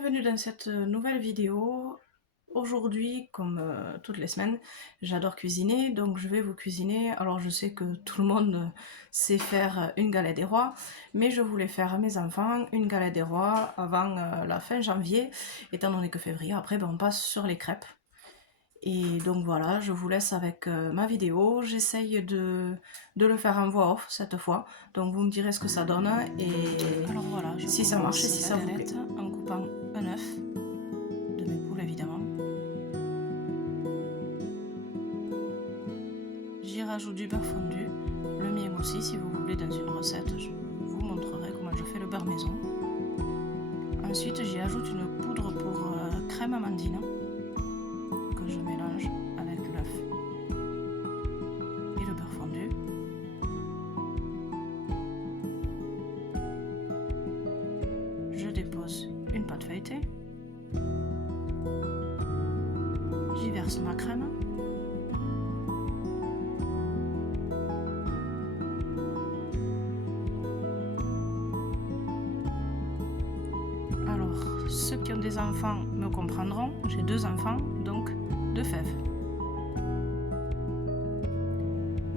Bienvenue dans cette nouvelle vidéo. Aujourd'hui, comme toutes les semaines, j'adore cuisiner, donc je vais vous cuisiner. Alors je sais que tout le monde sait faire une galette des rois, mais je voulais faire à mes enfants une galette des rois avant la fin janvier, étant donné que février, après on passe sur les crêpes. Et donc voilà, je vous laisse avec ma vidéo. J'essaye de le faire en voix off cette fois, donc vous me direz ce que ça donne et alors voilà, si ça marche et si ça vous plaît. En coupant un œuf de mes poules évidemment. J'y rajoute du beurre fondu, le mien aussi si vous voulez dans une recette, je vous montrerai comment je fais le beurre maison. Ensuite j'y ajoute une poudre pour crème amandine que je mélange avec l'œuf et le beurre fondu. Je dépose une pâte feuilletée. J'y verse ma crème. Alors, ceux qui ont des enfants me comprendront, j'ai 2 enfants, donc 2 fèves.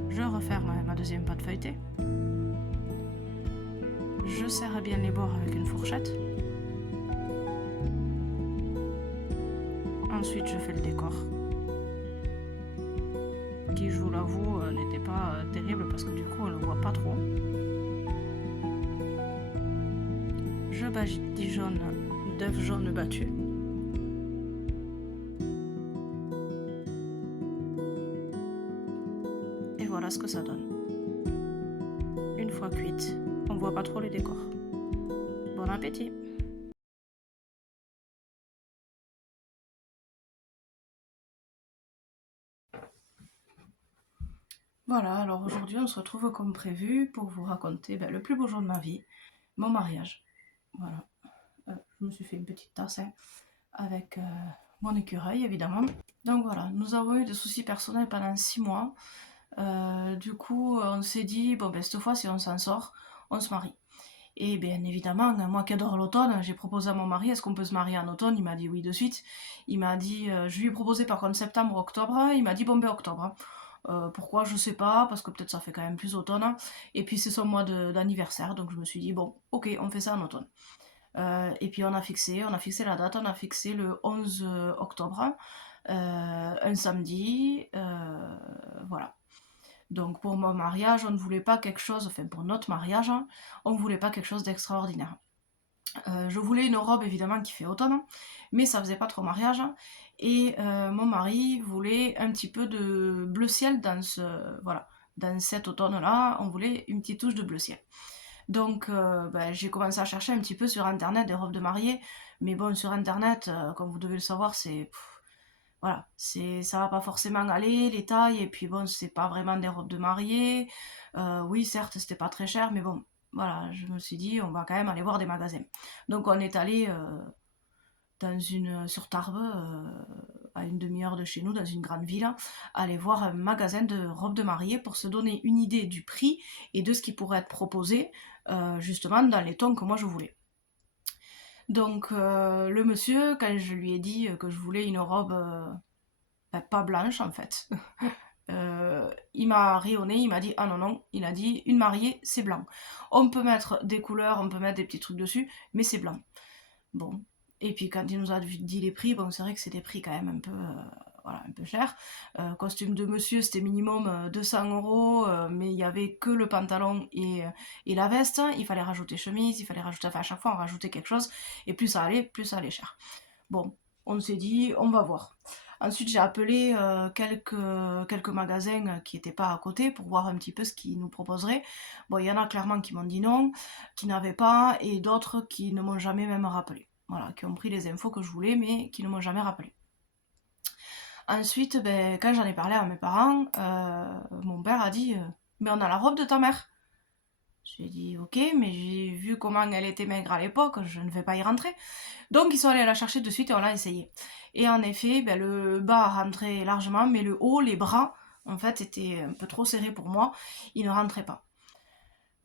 Je referme ma deuxième pâte feuilletée. Je serre bien les bords avec une fourchette. Ensuite, je fais le décor, qui, je vous l'avoue, n'était pas terrible parce que du coup, on ne le voit pas trop. Je badigeonne d'œufs jaunes battus. Et voilà ce que ça donne. Une fois cuite, on voit pas trop les décors. Bon appétit! Voilà, alors aujourd'hui on se retrouve comme prévu pour vous raconter le plus beau jour de ma vie, mon mariage. Voilà, je me suis fait une petite tasse avec mon écureuil évidemment. Donc voilà, nous avons eu des soucis personnels pendant 6 mois. Du coup on s'est dit, bon cette fois si on s'en sort, on se marie. Et bien évidemment, moi qui adore l'automne, j'ai proposé à mon mari, est-ce qu'on peut se marier en automne? Il m'a dit oui de suite. Il m'a dit, je lui ai proposé par contre septembre, octobre, il m'a dit bon octobre. Pourquoi je sais pas, parce que peut-être ça fait quand même plus automne. Et puis c'est son mois d'anniversaire, donc je me suis dit bon, ok, on fait ça en automne. Et puis on a fixé la date, on a fixé le 11 octobre, un samedi, voilà. Donc pour mon mariage, on ne voulait pas quelque chose, enfin pour notre mariage, on ne voulait pas quelque chose d'extraordinaire. Je voulais une robe évidemment qui fait automne, mais ça faisait pas trop mariage. Et mon mari voulait un petit peu de bleu ciel dans voilà, dans cet automne-là, on voulait une petite touche de bleu ciel. Donc j'ai commencé à chercher un petit peu sur internet des robes de mariée, mais bon, sur internet, comme vous devez le savoir, voilà, ça va pas forcément aller, les tailles, et puis bon, c'est pas vraiment des robes de mariée. Oui, certes, c'était pas très cher, mais bon, voilà, je me suis dit, on va quand même aller voir des magasins. Donc on est allé sur Tarbes, à une demi-heure de chez nous, dans une grande ville, aller voir un magasin de robes de mariée pour se donner une idée du prix et de ce qui pourrait être proposé, justement, dans les tons que moi je voulais. Donc le monsieur, quand je lui ai dit que je voulais une robe pas blanche en fait, il m'a rayonné, il m'a dit ah non non, il a dit une mariée c'est blanc. On peut mettre des couleurs, on peut mettre des petits trucs dessus, mais c'est blanc. Bon, et puis quand il nous a dit les prix, bon c'est vrai que c'est des prix quand même un peu voilà, un peu cher. Costume de monsieur c'était minimum 200 €, mais il y avait que le pantalon et la veste. Il fallait rajouter chemise, il fallait rajouter, enfin à chaque fois on rajoutait quelque chose, et plus ça allait cher. Bon, on s'est dit on va voir. Ensuite, j'ai appelé quelques magasins qui n'étaient pas à côté pour voir un petit peu ce qu'ils nous proposeraient. Bon, il y en a clairement qui m'ont dit non, qui n'avaient pas, et d'autres qui ne m'ont jamais même rappelé. Voilà, qui ont pris les infos que je voulais, mais qui ne m'ont jamais rappelé. Ensuite, quand j'en ai parlé à mes parents, mon père a dit mais on a la robe de ta mère. J'ai dit ok, mais j'ai vu comment elle était maigre à l'époque, je ne vais pas y rentrer. Donc ils sont allés la chercher de suite et on l'a essayé. Et en effet, le bas rentrait largement, mais le haut, les bras, en fait, étaient un peu trop serrés pour moi. Ils ne rentraient pas.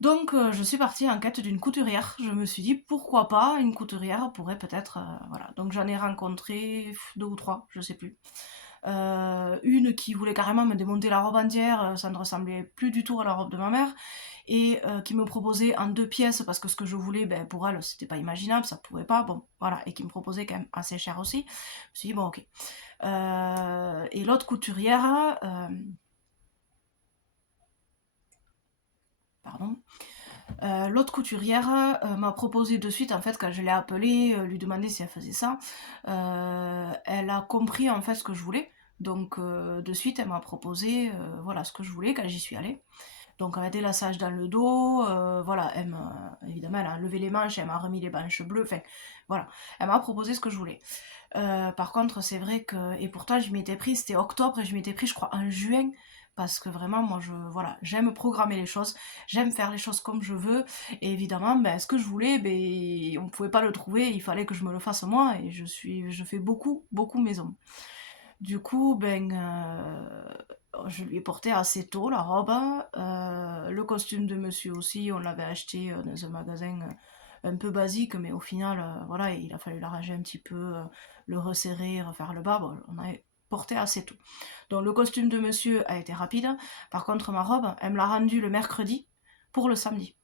Donc je suis partie en quête d'une couturière. Je me suis dit pourquoi pas, une couturière pourrait peut-être, voilà. Donc j'en ai rencontré 2 ou 3, je sais plus. Une qui voulait carrément me démonter la robe entière, ça ne ressemblait plus du tout à la robe de ma mère, et qui me proposait en 2 pièces parce que ce que je voulais, ben, pour elle, c'était pas imaginable, ça pouvait pas, bon, voilà, et qui me proposait quand même assez cher aussi. Je me suis dit, bon, ok. Et l'autre couturière, pardon, l'autre couturière m'a proposé de suite, en fait, quand je l'ai appelée, lui demander si elle faisait ça, elle a compris en fait ce que je voulais. Donc de suite, elle m'a proposé voilà ce que je voulais quand j'y suis allée. Donc avec des lassages dans le dos, voilà, évidemment, elle a enlevé les manches, elle m'a remis les manches bleues, enfin voilà, elle m'a proposé ce que je voulais. Par contre, c'est vrai que, et pourtant je m'étais pris, c'était octobre et je m'étais pris, je crois, en juin, parce que vraiment, moi, voilà, j'aime programmer les choses, j'aime faire les choses comme je veux, et évidemment, ben, ce que je voulais, ben, on pouvait pas le trouver, il fallait que je me le fasse moi, et je fais beaucoup, beaucoup maison. Du coup, ben, je lui ai porté assez tôt la robe. Le costume de monsieur aussi, on l'avait acheté dans un magasin un peu basique, mais au final, voilà, il a fallu l'arranger un petit peu, le resserrer, refaire le bas. Bon, on avait porté assez tôt. Donc le costume de monsieur a été rapide. Par contre, ma robe, elle me l'a rendue le mercredi pour le samedi.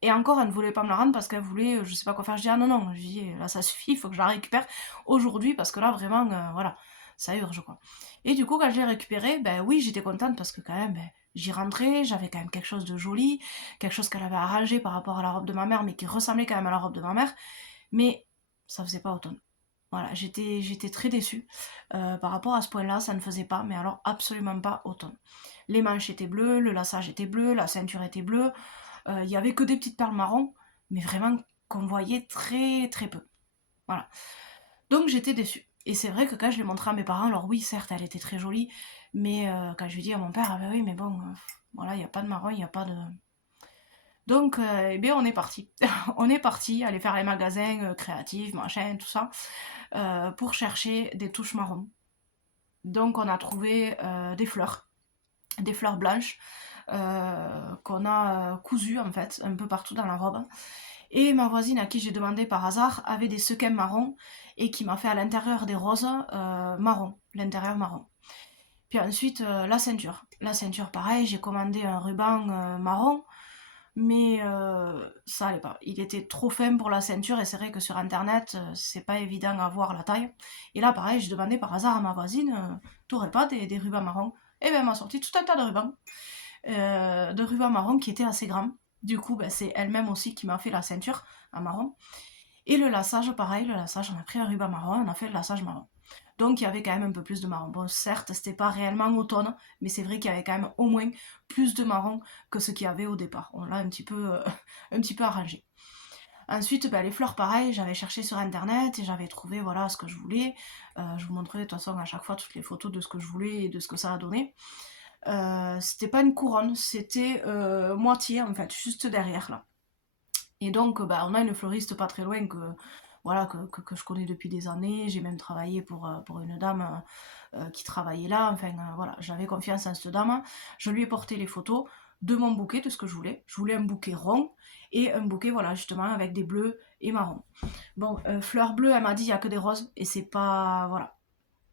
Et encore, elle ne voulait pas me la rendre parce qu'elle voulait, je sais pas quoi faire. Je dis, ah non, non, je dis, là ça suffit, il faut que je la récupère aujourd'hui parce que là vraiment, voilà, ça urge quoi. Et du coup, quand je l'ai récupérée, ben oui, j'étais contente parce que quand même, ben, j'y rentrais, j'avais quand même quelque chose de joli, quelque chose qu'elle avait arrangé par rapport à la robe de ma mère, mais qui ressemblait quand même à la robe de ma mère, mais ça faisait pas automne. Voilà, j'étais très déçue. Par rapport à ce point-là, ça ne faisait pas, mais alors absolument pas automne. Les manches étaient bleues, le lassage était bleu, la ceinture était bleue, il y avait que des petites perles marron, mais vraiment qu'on voyait très très peu. Voilà. Donc j'étais déçue. Et c'est vrai que quand je l'ai montré à mes parents, alors oui, certes, elle était très jolie, mais quand je lui ai dit à mon père, ah ben oui, mais bon, voilà, il n'y a pas de marron, il n'y a pas de... Donc, eh bien, on est parti. On est parti aller faire les magasins créatifs, machin, tout ça, pour chercher des touches marron. Donc, on a trouvé des fleurs blanches, qu'on a cousues, en fait, un peu partout dans la robe. Et ma voisine à qui j'ai demandé par hasard avait des sequins marrons et qui m'a fait à l'intérieur des roses marron, l'intérieur marron. Puis ensuite, la ceinture. La ceinture, pareil, j'ai commandé un ruban marron, mais ça allait pas. Il était trop fin pour la ceinture et c'est vrai que sur internet, c'est pas évident à voir la taille. Et là, pareil, j'ai demandé par hasard à ma voisine, t'aurais pas des rubans marrons? Et bien, elle m'a sorti tout un tas de rubans marron qui étaient assez grands. Du coup, ben, c'est elle-même aussi qui m'a fait la ceinture en marron. Et le lassage, pareil, le lassage, on a pris un ruban marron, on a fait le lassage marron. Donc il y avait quand même un peu plus de marron. Bon, certes, c'était pas réellement automne, mais c'est vrai qu'il y avait quand même au moins plus de marron que ce qu'il y avait au départ. On l'a un petit peu arrangé. Ensuite, ben, les fleurs, pareil, j'avais cherché sur internet et j'avais trouvé voilà ce que je voulais. Je vous montrerai de toute façon à chaque fois toutes les photos de ce que je voulais et de ce que ça a donné. C'était pas une couronne, c'était moitié en fait, juste derrière là. Et donc, bah, on a une fleuriste pas très loin voilà, que je connais depuis des années. J'ai même travaillé pour une dame qui travaillait là. Enfin, voilà, j'avais confiance en cette dame. Je lui ai porté les photos de mon bouquet, de ce que je voulais. Je voulais un bouquet rond et un bouquet, voilà, justement, avec des bleus et marrons. Bon, fleur bleue, elle m'a dit, il n'y a que des roses. Et c'est pas... Voilà.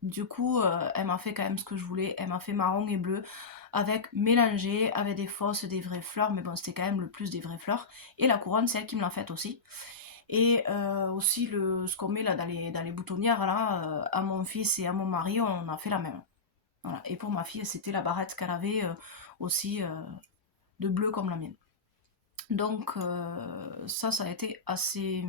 Du coup, elle m'a fait quand même ce que je voulais. Elle m'a fait marron et bleu, avec mélangé, avec des fausses, des vraies fleurs. Mais bon, c'était quand même le plus des vraies fleurs. Et la couronne, c'est elle qui me l'a faite aussi. Et aussi, ce qu'on met là dans les boutonnières, là, à mon fils et à mon mari, on a fait la même. Voilà. Et pour ma fille, c'était la barrette qu'elle avait aussi de bleu comme la mienne. Donc, ça a été assez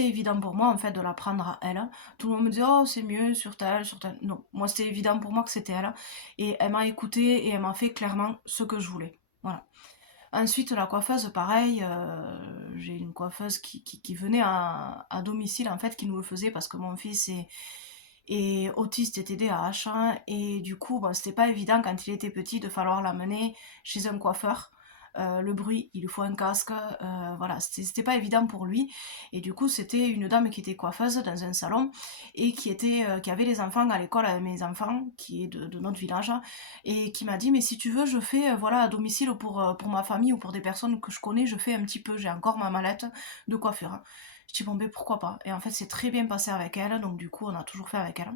évident pour moi en fait de la prendre à elle. Tout le monde me dit oh c'est mieux sur tel, sur tel. Non, moi c'était évident pour moi que c'était elle. Et elle m'a écoutée et elle m'a fait clairement ce que je voulais. Voilà. Ensuite la coiffeuse, pareil, j'ai une coiffeuse qui venait à domicile en fait, qui nous le faisait parce que mon fils est autiste et TDAH, hein, et du coup bon, c'était pas évident quand il était petit de falloir l'amener chez un coiffeur. le bruit, il lui faut un casque, voilà, c'était pas évident pour lui. Et du coup, c'était une dame qui était coiffeuse dans un salon et qui avait les enfants à l'école avec mes enfants, qui est de notre village, et qui m'a dit, mais si tu veux, je fais voilà, à domicile pour ma famille ou pour des personnes que je connais, je fais un petit peu, j'ai encore ma mallette de coiffure. Je dis, bon, ben pourquoi pas. Et en fait, c'est très bien passé avec elle, donc du coup, on a toujours fait avec elle.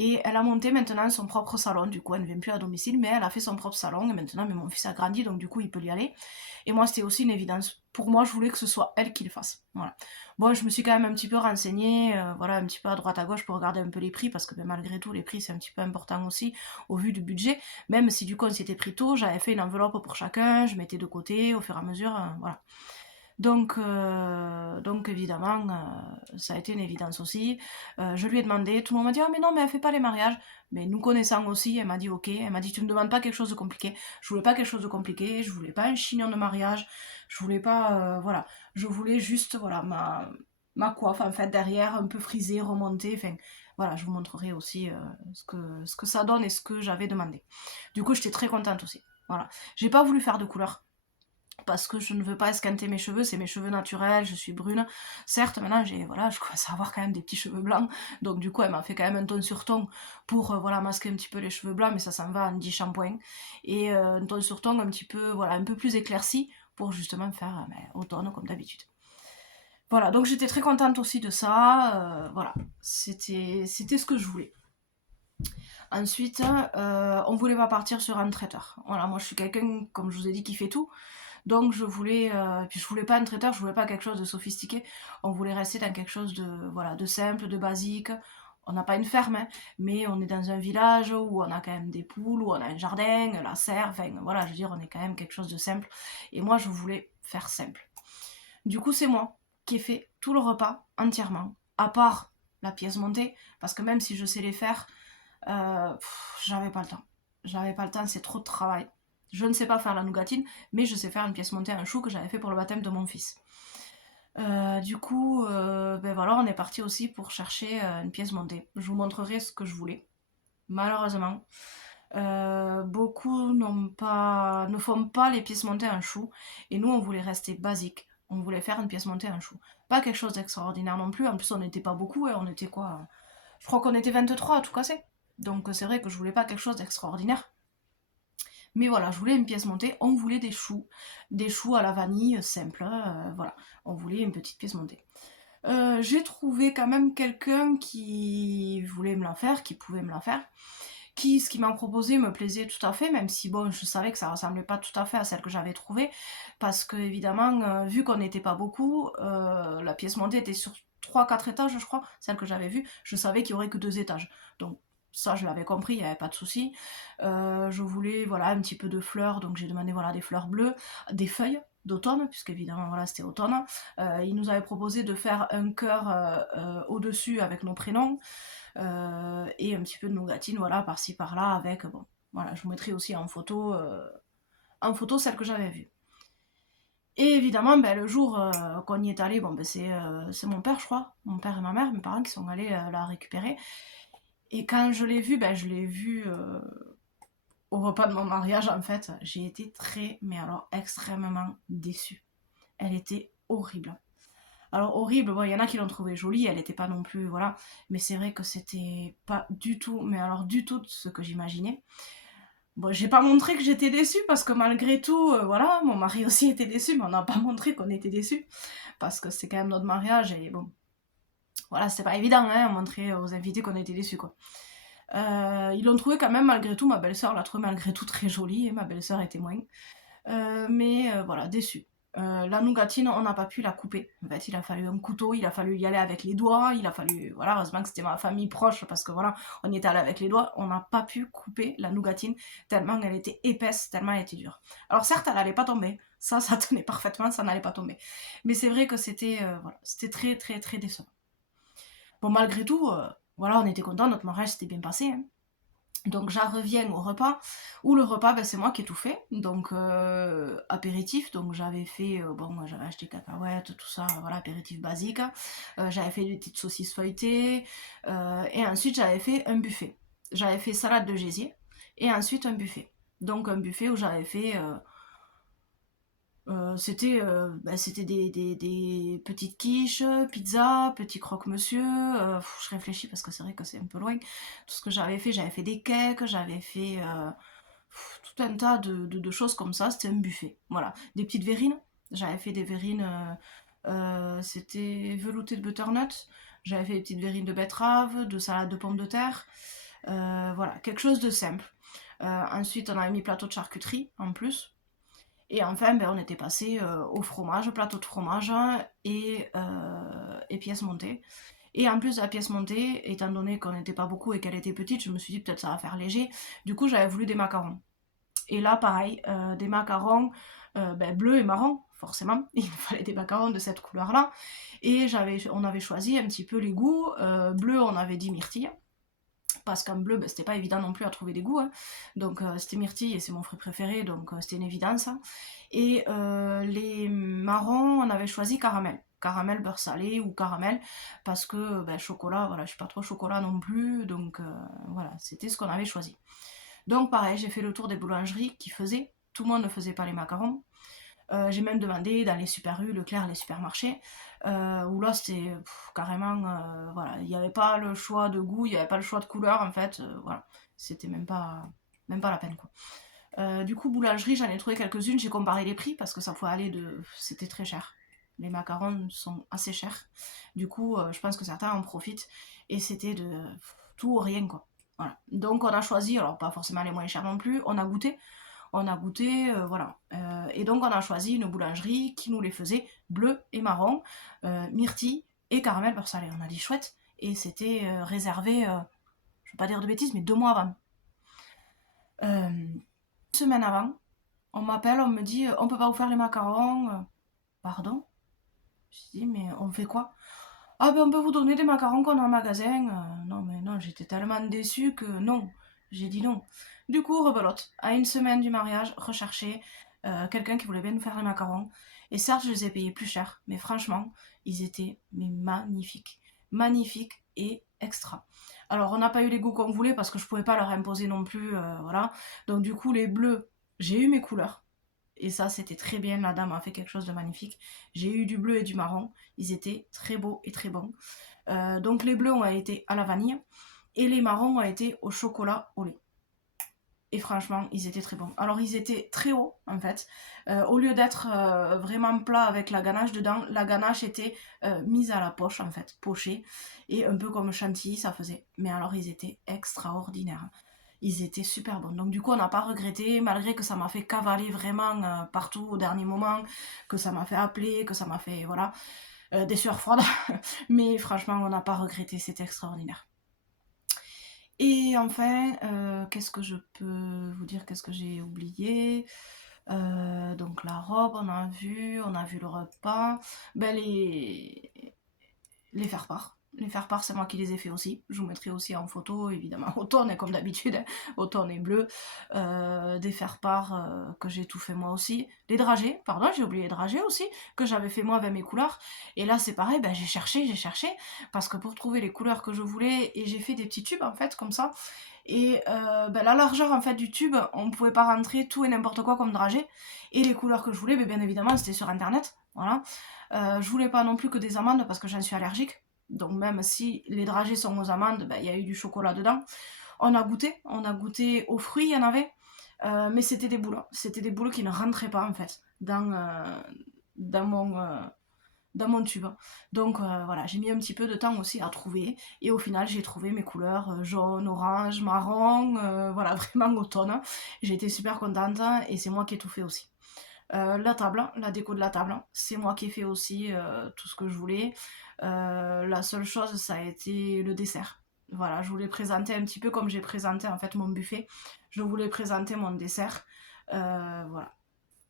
Et elle a monté maintenant son propre salon, du coup elle ne vient plus à domicile, mais elle a fait son propre salon, et maintenant mais mon fils a grandi, donc du coup il peut y aller. Et moi c'était aussi une évidence, pour moi je voulais que ce soit elle qui le fasse, voilà. Bon, je me suis quand même un petit peu renseignée, voilà, un petit peu à droite à gauche pour regarder un peu les prix, parce que ben, malgré tout les prix c'est un petit peu important aussi, au vu du budget, même si du coup on s'était pris tôt, j'avais fait une enveloppe pour chacun, je mettais de côté au fur et à mesure, voilà. Donc évidemment, ça a été une évidence aussi. Je lui ai demandé, tout le monde m'a dit ah mais non mais elle fait pas les mariages. Mais nous connaissant aussi, elle m'a dit ok, elle m'a dit tu me demandes pas quelque chose de compliqué. Je voulais pas quelque chose de compliqué, je voulais pas un chignon de mariage, je voulais pas voilà, je voulais juste voilà ma coiffe en fait derrière un peu frisée, remontée, enfin voilà, je vous montrerai aussi ce que ça donne et ce que j'avais demandé. Du coup j'étais très contente aussi. Voilà, j'ai pas voulu faire de couleur parce que je ne veux pas esquinter mes cheveux, c'est mes cheveux naturels, je suis brune. Certes, maintenant, voilà, je commence à avoir quand même des petits cheveux blancs, donc du coup, elle m'a fait quand même un ton sur ton pour voilà, masquer un petit peu les cheveux blancs, mais ça s'en va en 10 shampoings. Et un ton sur ton un petit peu, voilà, un peu plus éclairci pour justement faire automne comme d'habitude. Voilà, donc j'étais très contente aussi de ça, voilà, c'était ce que je voulais. Ensuite, on voulait pas partir sur un traiteur. Voilà, moi je suis quelqu'un, comme je vous ai dit, qui fait tout. Donc puis je voulais pas un traiteur, je voulais pas quelque chose de sophistiqué. On voulait rester dans quelque chose de, voilà, de simple, de basique. On n'a pas une ferme, hein, mais on est dans un village où on a quand même des poules, où on a un jardin, la serre, enfin voilà, je veux dire, on est quand même quelque chose de simple. Et moi, je voulais faire simple. Du coup, c'est moi qui ai fait tout le repas entièrement, à part la pièce montée, parce que même si je sais les faire, j'avais pas le temps. J'avais pas le temps, c'est trop de travail. Je ne sais pas faire la nougatine, mais je sais faire une pièce montée à un chou que j'avais fait pour le baptême de mon fils. Du coup, ben voilà, on est parti aussi pour chercher une pièce montée. Je vous montrerai ce que je voulais. Malheureusement, beaucoup ne font pas les pièces montées en chou, et nous on voulait rester basique. On voulait faire une pièce montée en chou. Pas quelque chose d'extraordinaire non plus, en plus on n'était pas beaucoup, on était quoi? Je crois qu'on était 23 à tout casser. Donc c'est vrai que je voulais pas quelque chose d'extraordinaire. Mais voilà, je voulais une pièce montée, on voulait des choux à la vanille simple, voilà, on voulait une petite pièce montée. J'ai trouvé quand même quelqu'un qui voulait me la faire, qui pouvait me la faire, ce qui m'a proposé me plaisait tout à fait, même si bon, je savais que ça ressemblait pas tout à fait à celle que j'avais trouvée, parce que évidemment, vu qu'on n'était pas beaucoup, la pièce montée était sur 3-4 étages, je crois, celle que j'avais vue, je savais qu'il y aurait que 2 étages. Donc ça, je l'avais compris, il n'y avait pas de souci. Je voulais voilà, un petit peu de fleurs, donc j'ai demandé voilà, des fleurs bleues, des feuilles d'automne, puisque évidemment voilà, c'était automne. Il nous avait proposé de faire un cœur au-dessus avec nos prénoms, et un petit peu de nougatine, voilà, par-ci par-là, avec, bon, voilà, je vous mettrai aussi en photo celle que j'avais vue. Et évidemment, ben, le jour qu'on y est allé, bon, ben, c'est mon père, je crois, mon père et ma mère, mes parents qui sont allés la récupérer. Et quand je l'ai vue, ben, je l'ai vue au repas de mon mariage, en fait. J'ai été très, mais alors extrêmement déçue. Elle était horrible. Alors horrible, bon, il y en a qui l'ont trouvée jolie, elle n'était pas non plus, voilà, mais c'est vrai que c'était pas du tout, mais alors du tout ce que j'imaginais. Bon, j'ai pas montré que j'étais déçue parce que malgré tout, voilà, mon mari aussi était déçu, mais on n'a pas montré qu'on était déçus parce que c'est quand même notre mariage et bon, voilà, c'était pas évident, hein, montrer aux invités qu'on était déçus, quoi. Ils l'ont trouvé quand même malgré tout, ma belle-sœur l'a trouvé malgré tout très jolie et ma belle-sœur est témoin. Mais voilà, déçue. La nougatine, on n'a pas pu la couper. En fait, il a fallu un couteau, il a fallu y aller avec les doigts, il a fallu... Voilà, heureusement que c'était ma famille proche, parce que voilà, on y était allé avec les doigts, on n'a pas pu couper la nougatine, tellement elle était épaisse, tellement elle était dure. Alors certes, elle n'allait pas tomber, ça tenait parfaitement, ça n'allait pas tomber. Mais c'est vrai que c'était voilà, c'était très très très décevant. Bon, malgré tout, voilà, on était contents, notre mariage s'était bien passé, hein. Donc j'en reviens au repas, où le repas, ben, c'est moi qui ai tout fait, donc apéritif, donc j'avais fait, bon, moi j'avais acheté cacahuètes, tout ça, voilà, apéritif basique, j'avais fait des petites saucisses feuilletées, et ensuite j'avais fait un buffet. J'avais fait salade de gésier, et ensuite un buffet. Donc un buffet où j'avais fait C'était des petites quiches, pizza, petits croque-monsieur. Je réfléchis parce que c'est vrai que c'est un peu loin. Tout ce que j'avais fait des cakes, j'avais fait tout un tas de choses comme ça. C'était un buffet. Voilà. Des petites verrines. J'avais fait des verrines, c'était velouté de butternut. J'avais fait des petites verrines de betterave, de salade de pommes de terre. Voilà, quelque chose de simple. Ensuite, on avait mis plateau de charcuterie en plus. Et enfin, ben, on était passé au fromage, plateau de fromage et pièces montées. Et en plus de la pièce montée, étant donné qu'on n'était pas beaucoup et qu'elle était petite, je me suis dit peut-être ça va faire léger. Du coup, j'avais voulu des macarons. Et là, pareil, des macarons bleus et marrons, forcément. Il me fallait des macarons de cette couleur-là. Et on avait choisi un petit peu les goûts. Bleu, on avait dit myrtille. Parce qu'en bleu, c'était pas évident non plus à trouver des goûts. Hein. Donc c'était myrtille et c'est mon fruit préféré, donc c'était une évidence. Et les marrons, on avait choisi caramel. Caramel beurre salé ou caramel, parce que chocolat, voilà, je suis pas trop chocolat non plus, donc voilà, c'était ce qu'on avait choisi. Donc pareil, j'ai fait le tour des boulangeries qui faisaient, tout le monde ne faisait pas les macarons. J'ai même demandé dans les Super U, Leclerc, les supermarchés, où là c'était carrément, voilà, il n'y avait pas le choix de goût, il n'y avait pas le choix de couleur en fait, voilà, c'était même pas la peine quoi. Du coup, boulangerie, j'en ai trouvé quelques-unes, j'ai comparé les prix parce que ça pouvait aller de. C'était très cher. Les macarons sont assez chers. Du coup, je pense que certains en profitent et c'était de tout ou rien quoi. Voilà. Donc on a choisi, alors pas forcément les moins chers non plus, on a goûté, voilà. Et donc on a choisi une boulangerie qui nous les faisait bleu et marron, myrtille et caramel beurre salé. On a dit chouette, et c'était réservé, je ne vais pas dire de bêtises, mais 2 mois avant. Une semaine avant, on m'appelle, on me dit on peut pas vous faire les macarons. Pardon? Je dis mais on fait quoi? Ah ben on peut vous donner des macarons qu'on a en magasin. Non mais non, j'étais tellement déçue que non, j'ai dit non. Du coup, rebelote, à une semaine du mariage, rechercher quelqu'un qui voulait bien nous faire les macarons. Et certes, je les ai payés plus cher, mais franchement, ils étaient mais magnifiques. Magnifiques et extra. Alors, on n'a pas eu les goûts qu'on voulait parce que je pouvais pas leur imposer non plus, voilà. Donc du coup, les bleus, j'ai eu mes couleurs. Et ça, c'était très bien. La dame a fait quelque chose de magnifique. J'ai eu du bleu et du marron. Ils étaient très beaux et très bons. Donc les bleus ont été à la vanille et les marrons ont été au chocolat au lait. Et franchement, ils étaient très bons. Alors, ils étaient très hauts, en fait. Au lieu d'être vraiment plat avec la ganache dedans, la ganache était mise à la poche, en fait, pochée. Et un peu comme chantilly, ça faisait. Mais alors, ils étaient extraordinaires. Ils étaient super bons. Donc, du coup, on n'a pas regretté, malgré que ça m'a fait cavaler vraiment partout au dernier moment, que ça m'a fait appeler, que ça m'a fait, voilà, des sueurs froides. Mais franchement, on n'a pas regretté, c'était extraordinaire. Et enfin, qu'est-ce que je peux vous dire? Qu'est-ce que j'ai oublié? Donc la robe, on a vu le repas. Ben les faire-part. Les faire-part, c'est moi qui les ai fait aussi. Je vous mettrai aussi en photo, évidemment. Automne, comme d'habitude, hein. Automne et bleu. Des faire-part que j'ai tout fait moi aussi. Les dragées, pardon, j'ai oublié les dragées aussi, que j'avais fait moi avec mes couleurs. Et là, c'est pareil, ben, j'ai cherché, parce que pour trouver les couleurs que je voulais, et j'ai fait des petits tubes, en fait, comme ça. Et la largeur, en fait, du tube, on pouvait pas rentrer tout et n'importe quoi comme dragée. Et les couleurs que je voulais, ben, bien évidemment, c'était sur Internet. Voilà. Je voulais pas non plus que des amandes parce que j'en suis allergique. Donc même si les dragées sont aux amandes, il y a eu du chocolat dedans. On a goûté aux fruits, il y en avait. Mais c'était des boules. C'était des boules qui ne rentraient pas en fait dans mon, dans mon tube. Donc voilà, j'ai mis un petit peu de temps aussi à trouver. Et au final, j'ai trouvé mes couleurs jaune, orange, marron, voilà, vraiment automne. J'ai été super contente et c'est moi qui ai tout fait aussi. La table, la déco de la table, c'est moi qui ai fait aussi tout ce que je voulais. La seule chose, ça a été le dessert. Voilà, je voulais présenter un petit peu comme j'ai présenté en fait mon buffet. Je voulais présenter mon dessert. Voilà.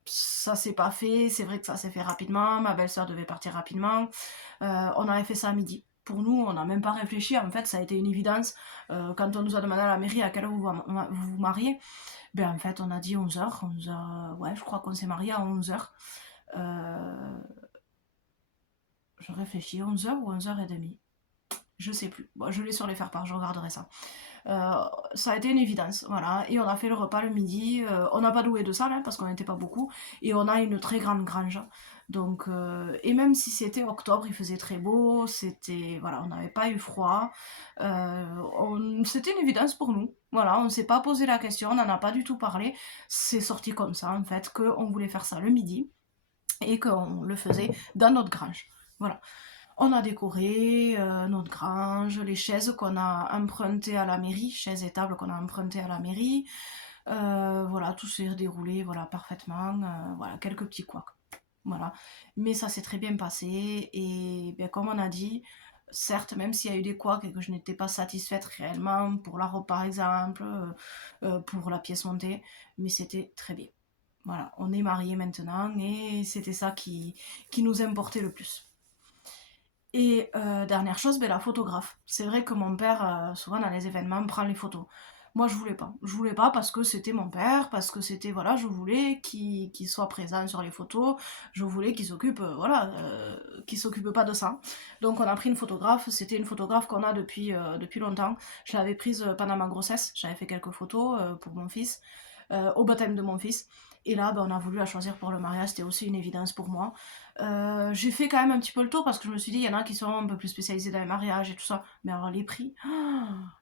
Ça s'est pas fait, c'est vrai que ça s'est fait rapidement. Ma belle-sœur devait partir rapidement. On avait fait ça à midi. Pour nous, on n'a même pas réfléchi. En fait, ça a été une évidence. Quand on nous a demandé à la mairie à quelle heure vous mariez, ben en fait, on a dit 11h. 11h, ouais, je crois qu'on s'est marié à 11h. Je réfléchis, 11h ou 11h30. Je sais plus. Bon, je l'ai sur les faire-part, je regarderai ça. Ça a été une évidence, voilà. Et on a fait le repas le midi. On n'a pas loué de salle, hein, parce qu'on n'était pas beaucoup. Et on a une très grande grange. Donc, et même si c'était octobre, il faisait très beau, c'était, voilà, on n'avait pas eu froid. C'était une évidence pour nous. Voilà, on ne s'est pas posé la question, on n'en a pas du tout parlé. C'est sorti comme ça, en fait, qu'on voulait faire ça le midi et qu'on le faisait dans notre grange. Voilà. On a décoré notre grange, les chaises qu'on a empruntées à la mairie, chaises et tables qu'on a empruntées à la mairie. Voilà, tout s'est déroulé voilà, parfaitement. Voilà, quelques petits couacs. Voilà. Mais ça s'est très bien passé. Et bien, comme on a dit, certes, même s'il y a eu des couacs et que je n'étais pas satisfaite réellement pour la robe par exemple, pour la pièce montée, mais c'était très bien. Voilà, on est mariés maintenant et c'était ça qui nous importait le plus. Et dernière chose, ben, la photographe. C'est vrai que mon père, souvent dans les événements, prend les photos. Moi, je voulais pas. Je voulais pas parce que c'était mon père, parce que c'était, voilà, je voulais qu'il soit présent sur les photos, je voulais qu'il s'occupe, voilà, qu'il s'occupe pas de ça. Donc on a pris une photographe, c'était une photographe qu'on a depuis longtemps. Je l'avais prise pendant ma grossesse, j'avais fait quelques photos pour mon fils, au baptême de mon fils. Et là, ben, on a voulu la choisir pour le mariage, c'était aussi une évidence pour moi. J'ai fait quand même un petit peu le tour parce que je me suis dit, il y en a qui sont un peu plus spécialisés dans les mariages et tout ça. Mais alors les prix,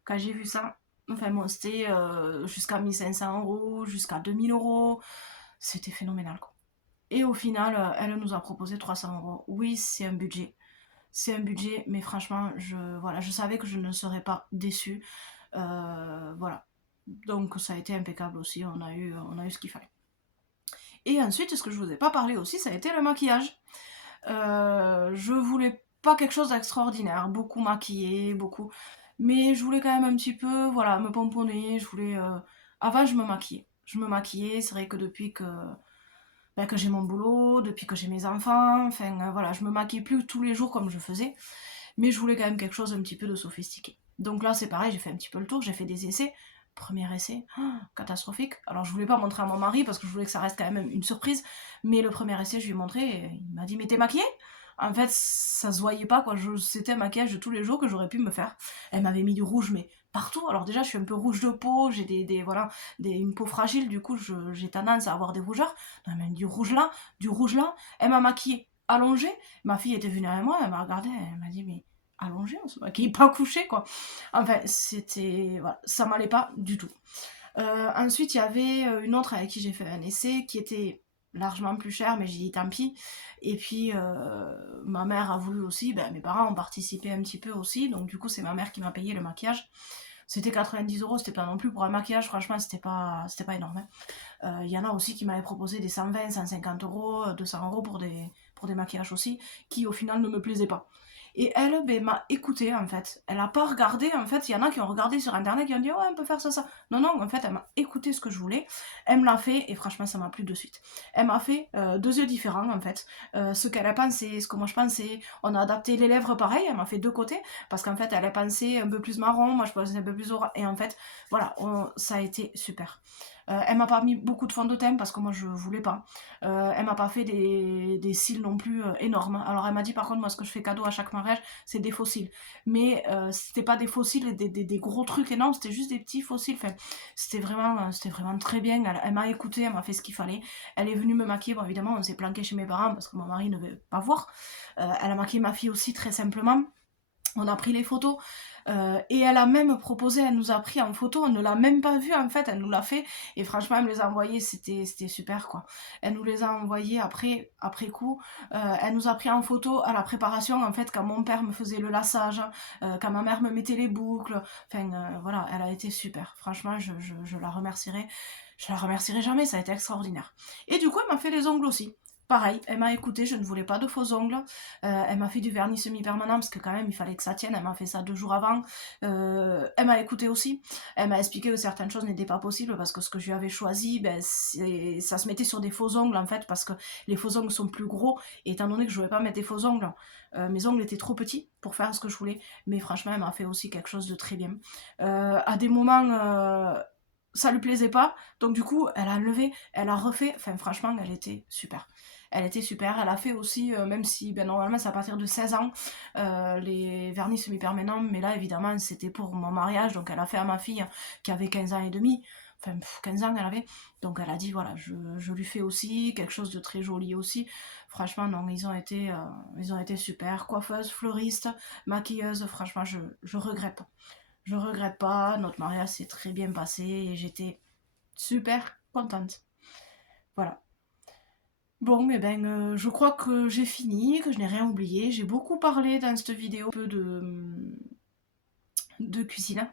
quand j'ai vu ça, enfin bon, c'était jusqu'à 1 500 €, jusqu'à 2 000 €. C'était phénoménal, quoi. Et au final, elle nous a proposé 300 €. Oui, c'est un budget. C'est un budget, mais franchement, voilà, je savais que je ne serais pas déçue. Voilà. Donc ça a été impeccable aussi, on a eu ce qu'il fallait. Et ensuite, ce que je vous ai pas parlé aussi, ça a été le maquillage. Je voulais pas quelque chose d'extraordinaire, beaucoup maquillé, beaucoup. Mais je voulais quand même un petit peu, voilà, me pomponner. Je voulais. Avant, je me maquillais. Je me maquillais. C'est vrai que depuis que j'ai mon boulot, depuis que j'ai mes enfants, enfin voilà, je me maquille plus tous les jours comme je faisais. Mais je voulais quand même quelque chose un petit peu de sophistiqué. Donc là, c'est pareil, j'ai fait un petit peu le tour, j'ai fait des essais. Premier essai, catastrophique. Alors je voulais pas montrer à mon mari parce que je voulais que ça reste quand même une surprise. Mais le premier essai, je lui ai montré et il m'a dit mais t'es maquillée? En fait, ça se voyait pas quoi. C'était un maquillage de tous les jours que j'aurais pu me faire. Elle m'avait mis du rouge mais partout. Alors déjà, je suis un peu rouge de peau, j'ai voilà, une peau fragile. Du coup, j'ai tendance à avoir des rougeurs. Non, mais du rouge là, du rouge là. Elle m'a maquillée allongée. Ma fille était venue avec moi, elle m'a regardée, elle m'a dit mais allongée, on se maquille pas couché quoi. Enfin, c'était. Voilà, ça m'allait pas du tout. Ensuite, il y avait une autre avec qui j'ai fait un essai qui était largement plus cher, mais j'ai dit tant pis. Et puis, ma mère a voulu aussi, ben, mes parents ont participé un petit peu aussi, donc du coup, c'est ma mère qui m'a payé le maquillage. C'était 90 €, c'était pas non plus pour un maquillage, franchement, c'était pas énorme. Il y en a aussi qui m'avaient proposé des 120, 150 €, 200 € pour des maquillages aussi, qui au final ne me plaisaient pas. Et elle, ben, m'a écoutée en fait. Elle a pas regardé, en fait, il y en a qui ont regardé sur internet, qui ont dit ouais, on peut faire ça, ça. Non, non, en fait, elle m'a écouté ce que je voulais. Elle me l'a fait, et franchement, ça m'a plu de suite. Elle m'a fait 2 yeux différents, en fait. Ce qu'elle a pensé, ce que moi je pensais. On a adapté les lèvres pareil, elle m'a fait deux côtés, parce qu'en fait, elle a pensé un peu plus marron, moi je pensais un peu plus orange. Et en fait, voilà, ça a été super. Elle m'a pas mis beaucoup de fond de teint parce que moi je voulais pas. Elle m'a pas fait des cils non plus énormes. Alors elle m'a dit par contre moi ce que je fais cadeau à chaque mariage c'est des faux cils. Mais c'était pas des faux cils et des gros trucs énormes, c'était juste des petits faux cils. Enfin, c'était vraiment très bien. Elle m'a écouté, elle m'a fait ce qu'il fallait. Elle est venue me maquiller. Bon évidemment on s'est planqué chez mes parents parce que mon mari ne veut pas voir. Elle a maquillé ma fille aussi très simplement. On a pris les photos et elle a même proposé, elle nous a pris en photo, on ne l'a même pas vu en fait, elle nous l'a fait et franchement elle me les a envoyés, c'était super quoi. Elle nous les a envoyés après coup, elle nous a pris en photo à la préparation en fait quand mon père me faisait le laçage, quand ma mère me mettait les boucles, enfin voilà, elle a été super, franchement je la remercierai jamais, ça a été extraordinaire. Et du coup elle m'a fait les ongles aussi. Pareil, elle m'a écouté, je ne voulais pas de faux ongles. Elle m'a fait du vernis semi-permanent parce que quand même il fallait que ça tienne. Elle m'a fait ça 2 jours avant. Elle m'a écouté aussi. Elle m'a expliqué que certaines choses n'étaient pas possibles parce que ce que je lui avais choisi, ben, ça se mettait sur des faux ongles en fait parce que les faux ongles sont plus gros. Et étant donné que je ne voulais pas mettre des faux ongles, mes ongles étaient trop petits pour faire ce que je voulais. Mais franchement, elle m'a fait aussi quelque chose de très bien. À des moments, ça lui plaisait pas, donc du coup elle a levé, elle a refait, enfin franchement elle était super. Elle était super, elle a fait aussi, même si ben, normalement c'est à partir de 16 ans, les vernis semi-permanents, mais là évidemment c'était pour mon mariage, donc elle a fait à ma fille qui avait 15 ans et demi, enfin 15 ans elle avait, donc elle a dit voilà, je lui fais aussi quelque chose de très joli aussi. Franchement non, ils ont été super, coiffeuse, fleuriste, maquilleuse, franchement je regrette pas. Je regrette pas, notre mariage s'est très bien passé et j'étais super contente. Voilà. Bon, mais ben, je crois que j'ai fini, que je n'ai rien oublié. J'ai beaucoup parlé dans cette vidéo, un peu de cuisine.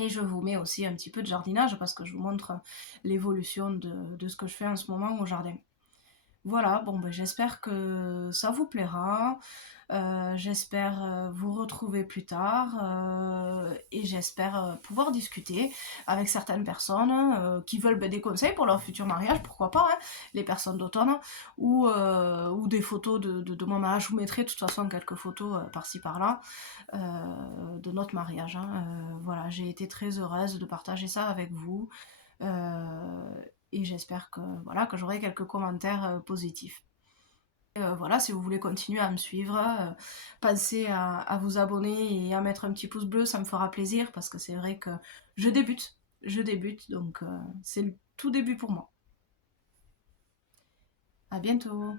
Et je vous mets aussi un petit peu de jardinage parce que je vous montre l'évolution de ce que je fais en ce moment au jardin. Voilà, bon ben j'espère que ça vous plaira, j'espère vous retrouver plus tard et j'espère pouvoir discuter avec certaines personnes qui veulent ben, des conseils pour leur futur mariage, pourquoi pas, hein, les personnes d'automne, ou des photos de mon mariage. Je vous mettrai de toute façon quelques photos par-ci par-là de notre mariage. Hein. Voilà, j'ai été très heureuse de partager ça avec vous. Et j'espère que, voilà, que j'aurai quelques commentaires positifs. Voilà, si vous voulez continuer à me suivre, pensez à vous abonner et à mettre un petit pouce bleu, ça me fera plaisir parce que c'est vrai que je débute, donc c'est le tout début pour moi. À bientôt.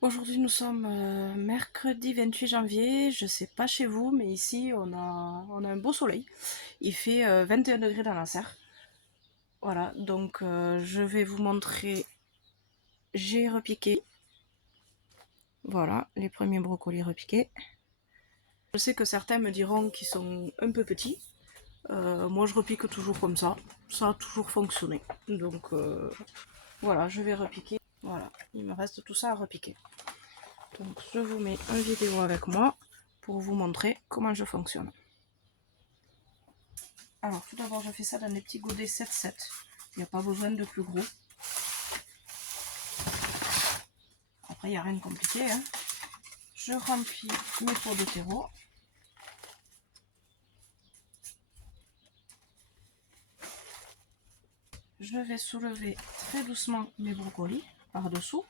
Aujourd'hui nous sommes mercredi 28 janvier, je sais pas chez vous, mais ici on a un beau soleil. Il fait 21 degrés dans la serre. Voilà, donc je vais vous montrer. J'ai repiqué, voilà, les premiers brocolis repiqués. Je sais que certains me diront qu'ils sont un peu petits. Moi je repique toujours comme ça a toujours fonctionné. Donc voilà, je vais repiquer. Voilà, il me reste tout ça à repiquer. Donc je vous mets une vidéo avec moi pour vous montrer comment je fonctionne. Alors tout d'abord je fais ça dans des petits godets 7-7. Il n'y a pas besoin de plus gros. Après il n'y a rien de compliqué. Hein. Je remplis mes pots de terreau. Je vais soulever très doucement mes brocolis par-dessous.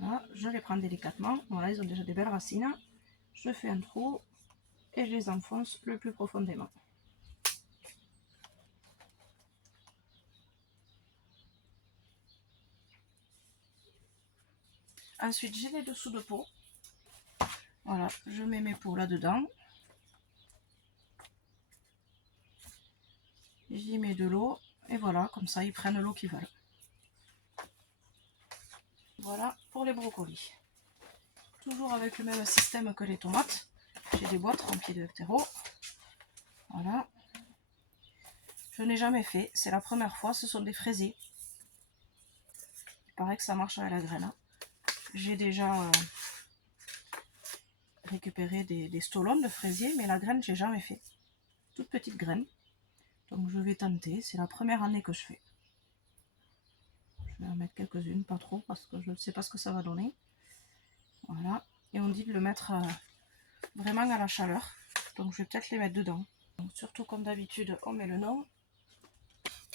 Voilà, je les prends délicatement. Voilà, ils ont déjà des belles racines. Je fais un trou et je les enfonce le plus profondément. Ensuite, j'ai les dessous de pot. Voilà, je mets mes pots là-dedans. J'y mets de l'eau. Et voilà, comme ça, ils prennent l'eau qu'ils veulent. Voilà pour les brocolis. Toujours avec le même système que les tomates. J'ai des boîtes remplies de terreau. Voilà. Je n'ai jamais fait, c'est la première fois, ce sont des fraisiers. Il paraît que ça marche avec la graine. J'ai déjà récupéré des stolons de fraisier, mais la graine, j'ai jamais fait. Toute petite graine. Donc je vais tenter, c'est la première année que je fais. Je vais en mettre quelques-unes, pas trop, parce que je ne sais pas ce que ça va donner. Voilà. Et on dit de le mettre vraiment à la chaleur. Donc je vais peut-être les mettre dedans. Donc, surtout comme d'habitude, on met le nom.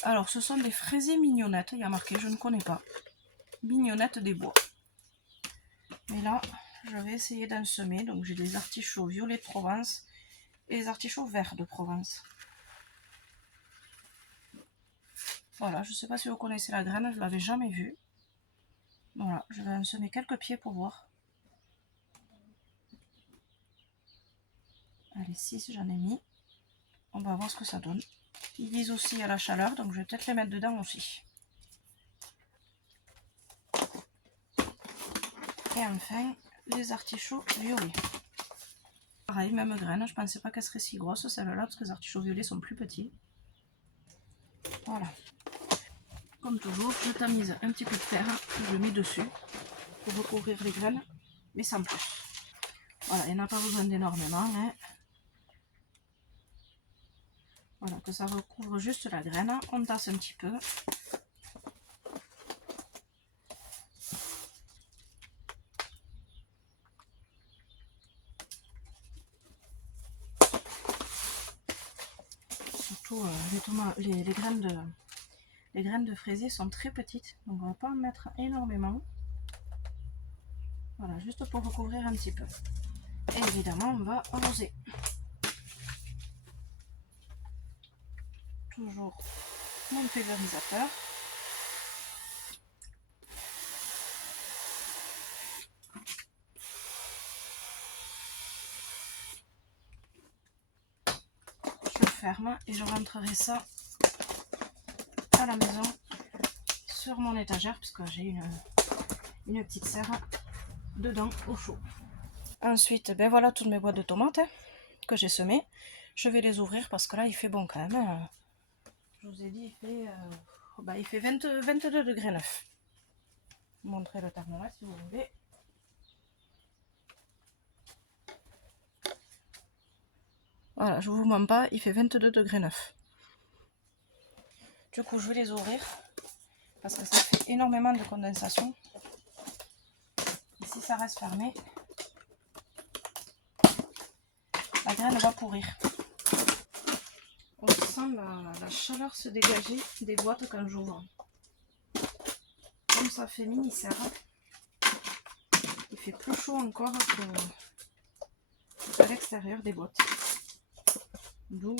Alors ce sont des fraisiers mignonnettes, il y a marqué, je ne connais pas. Mignonnettes des bois. Et là, je vais essayer d'en semer. Donc j'ai des artichauts violets de Provence et des artichauts verts de Provence. Voilà, je ne sais pas si vous connaissez la graine, je ne l'avais jamais vue. Voilà, je vais en semer quelques pieds pour voir. Allez, 6 j'en ai mis. On va voir ce que ça donne. Ils disent aussi à la chaleur, donc je vais peut-être les mettre dedans aussi. Et enfin, les artichauts violets. Pareil, même graine, je pensais pas qu'elle serait si grosse celle-là, parce que les artichauts violets sont plus petits. Voilà. Comme toujours, je tamise un petit peu de fer, je mets dessus pour recouvrir les graines, mais sans plus. Voilà, il n'y en a pas besoin d'énormément. Hein. Voilà, que ça recouvre juste la graine. On tasse un petit peu. les graines de fraisier sont très petites, donc on va pas en mettre énormément. Voilà, juste pour recouvrir un petit peu. Et évidemment, on va arroser. Toujours mon pulvérisateur. Je ferme et je rentrerai ça à la maison sur mon étagère puisque j'ai une petite serre dedans au chaud. Ensuite, ben voilà toutes mes boîtes de tomates que j'ai semées. Je vais les ouvrir parce que là il fait bon quand même. Je vous ai dit il fait 22 degrés 9. Je vais montrer le thermomètre si vous voulez. Voilà, je vous mens pas, il fait 22 degrés 9. Du coup, je vais les ouvrir parce que ça fait énormément de condensation. Et si ça reste fermé, la graine va pourrir. On sent la chaleur se dégager des boîtes quand j'ouvre. Comme ça fait mini serre, il fait plus chaud encore qu'à l'extérieur des boîtes. D'où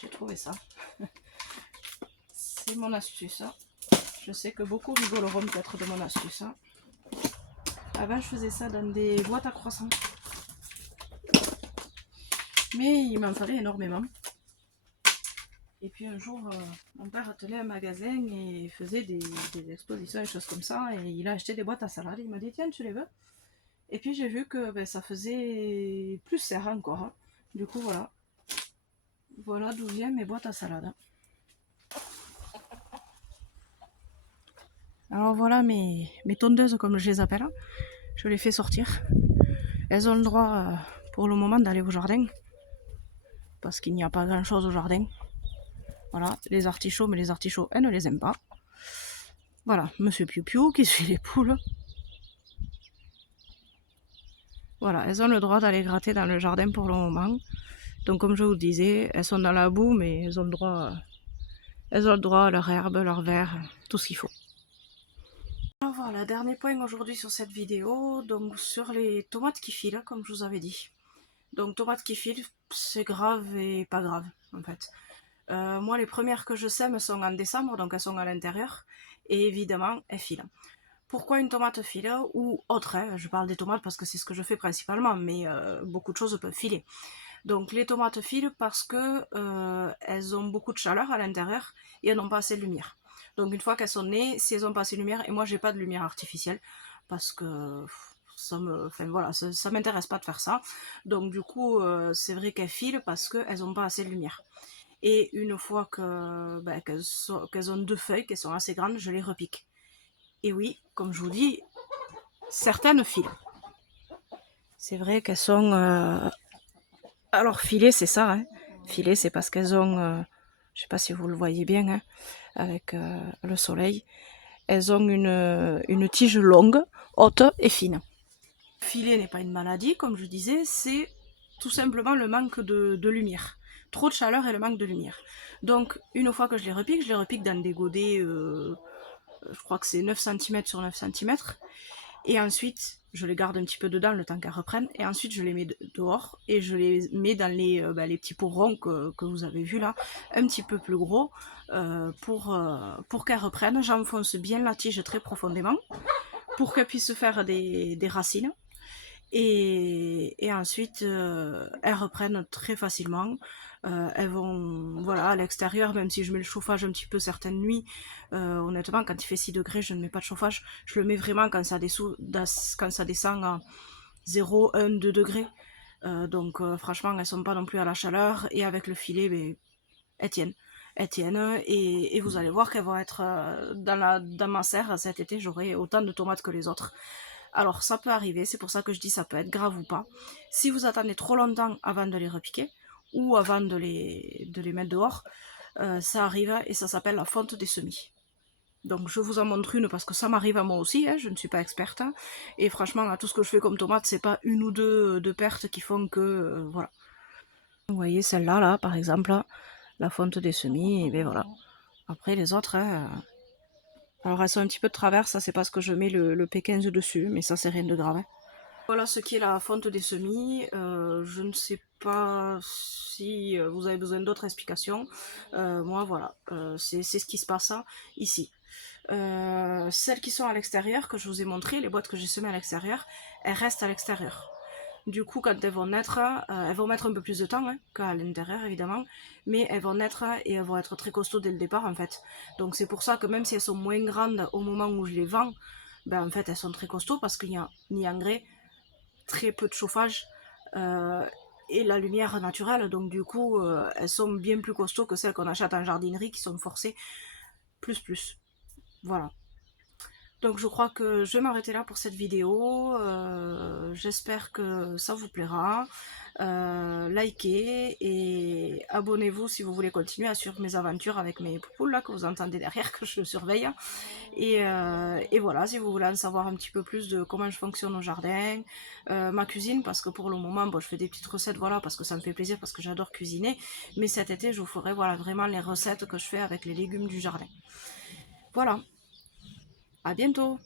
j'ai trouvé ça. C'est mon astuce. Je sais que beaucoup rigoleront peut-être de mon astuce. Avant, je faisais ça dans des boîtes à croissants. Mais il m'en fallait énormément. Et puis un jour, mon père tenait un magasin et faisait des expositions et choses comme ça. Et il a acheté des boîtes à salade. Il m'a dit, tiens, tu les veux? Et puis j'ai vu que ça faisait plus serre encore. Du coup, voilà. Voilà d'où viennent mes boîtes à salade. Alors voilà mes tondeuses, comme je les appelle. Je les fais sortir. Elles ont le droit pour le moment d'aller au jardin. Parce qu'il n'y a pas grand chose au jardin. Voilà, les artichauts, mais les artichauts, elles ne les aiment pas. Voilà, Monsieur Piu Piu qui suit les poules. Voilà, elles ont le droit d'aller gratter dans le jardin pour le moment. Donc comme je vous disais, elles sont dans la boue, mais elles ont le droit à leur herbe, leur verre, tout ce qu'il faut. Alors voilà, dernier point aujourd'hui sur cette vidéo, donc sur les tomates qui filent, comme je vous avais dit. Donc tomates qui filent, c'est grave et pas grave en fait. Moi les premières que je sème sont en décembre, donc elles sont à l'intérieur, et évidemment elles filent. Pourquoi une tomate file ou autre, je parle des tomates parce que c'est ce que je fais principalement, mais beaucoup de choses peuvent filer. Donc les tomates filent parce que elles ont beaucoup de chaleur à l'intérieur et elles n'ont pas assez de lumière. Donc une fois qu'elles sont nées, si elles n'ont pas assez de lumière, et moi j'ai pas de lumière artificielle parce que ça m'intéresse pas de faire ça. Donc du coup c'est vrai qu'elles filent parce qu'elles n'ont pas assez de lumière. Et une fois qu'elles ont deux feuilles, qu'elles sont assez grandes, je les repique. Et oui, comme je vous dis, certaines filent. C'est vrai qu'elles sont... Alors filées, c'est ça. Hein. Filées, c'est parce qu'elles ont... je sais pas si vous le voyez bien, hein, avec le soleil. Elles ont une tige longue, haute et fine. Filer n'est pas une maladie, comme je disais, c'est tout simplement le manque de lumière. Trop de chaleur et le manque de lumière. Donc, une fois que je les repique dans des godets... je crois que c'est 9 cm sur 9 cm. Et ensuite, je les garde un petit peu dedans le temps qu'elles reprennent. Et ensuite, je les mets dehors et je les mets dans les petits pots ronds que vous avez vus là, un petit peu plus gros, pour qu'elles reprennent. J'enfonce bien la tige très profondément pour qu'elles puissent faire des racines. Et ensuite, elles reprennent très facilement. Elles vont, voilà, à l'extérieur, même si je mets le chauffage un petit peu certaines nuits, honnêtement, quand il fait 6 degrés, je ne mets pas de chauffage. Je le mets vraiment quand ça descend à 0, 1, 2 degrés. Donc, franchement, elles sont pas non plus à la chaleur. Et avec le filet, elles tiennent. Elles tiennent et vous allez voir qu'elles vont être dans ma serre cet été. J'aurai autant de tomates que les autres. Alors, ça peut arriver, c'est pour ça que je dis ça peut être grave ou pas. Si vous attendez trop longtemps avant de les repiquer, ou avant de les mettre dehors, ça arrive et ça s'appelle la fonte des semis. Donc je vous en montre une parce que ça m'arrive à moi aussi, hein, je ne suis pas experte. Hein, et franchement, là, tout ce que je fais comme tomate, c'est pas une ou deux de pertes qui font que... voilà. Vous voyez celle-là, là, par exemple, la fonte des semis, et bien voilà. Après les autres, hein, alors elles sont un petit peu de travers, ça c'est parce que je mets le P15 dessus, mais ça c'est rien de grave. Voilà ce qui est la fonte des semis. Je ne sais pas si vous avez besoin d'autres explications. Moi voilà, c'est ce qui se passe ici. Celles qui sont à l'extérieur, que je vous ai montré, les boîtes que j'ai semées à l'extérieur, elles restent à l'extérieur. Du coup, quand elles vont naître, elles vont mettre un peu plus de temps qu'à l'intérieur, évidemment, mais elles vont naître et elles vont être très costauds dès le départ, en fait. Donc c'est pour ça que même si elles sont moins grandes au moment où je les vends, ben en fait elles sont très costauds parce qu'il n'y a ni engrais, très peu de chauffage euh, et la lumière naturelle. Donc du coup, elles sont bien plus costauds que celles qu'on achète en jardinerie qui sont forcées plus. Voilà. Donc je crois que je vais m'arrêter là pour cette vidéo. J'espère que ça vous plaira. Likez et abonnez-vous si vous voulez continuer à suivre mes aventures avec mes poupoules là que vous entendez derrière, que je surveille. Et voilà, si vous voulez en savoir un petit peu plus de comment je fonctionne au jardin, ma cuisine, parce que pour le moment, bon, je fais des petites recettes, voilà, parce que ça me fait plaisir, parce que j'adore cuisiner. Mais cet été, je vous ferai voilà, vraiment les recettes que je fais avec les légumes du jardin. Voilà, à bientôt!